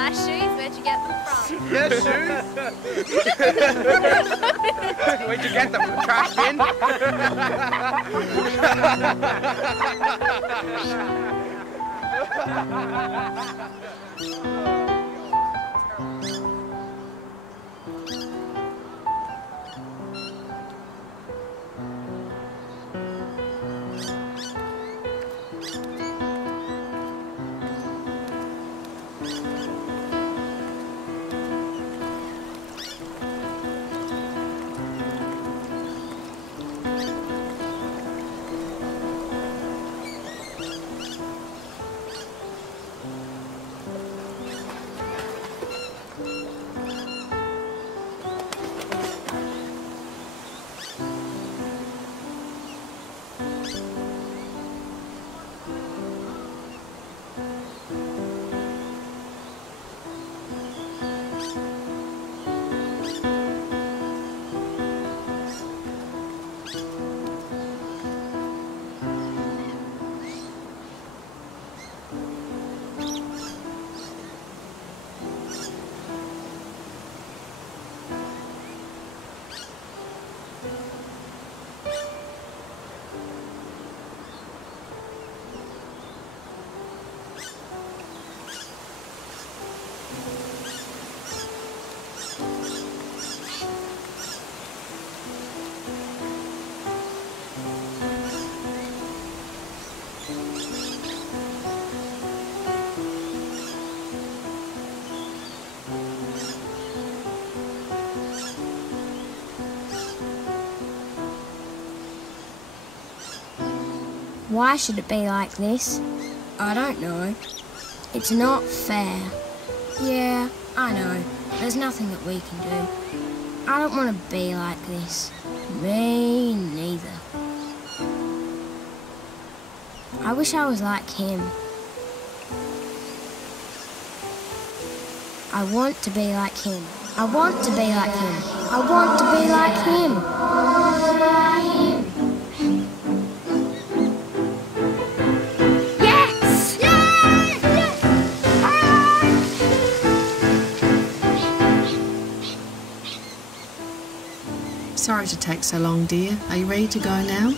Nice shoes. Where'd you get them from? Yeah, shoes. Where'd you get them? From the trash bin? Why should it be like this? I don't know. It's not fair. Yeah, I know. There's nothing that we can do. I don't want to be like this. Me neither. I wish I was like him. I want to be like him. I want to be like him. I want to be like him. Yes! Yay! Yes! Sorry to take so long, dear. Are you ready to go now?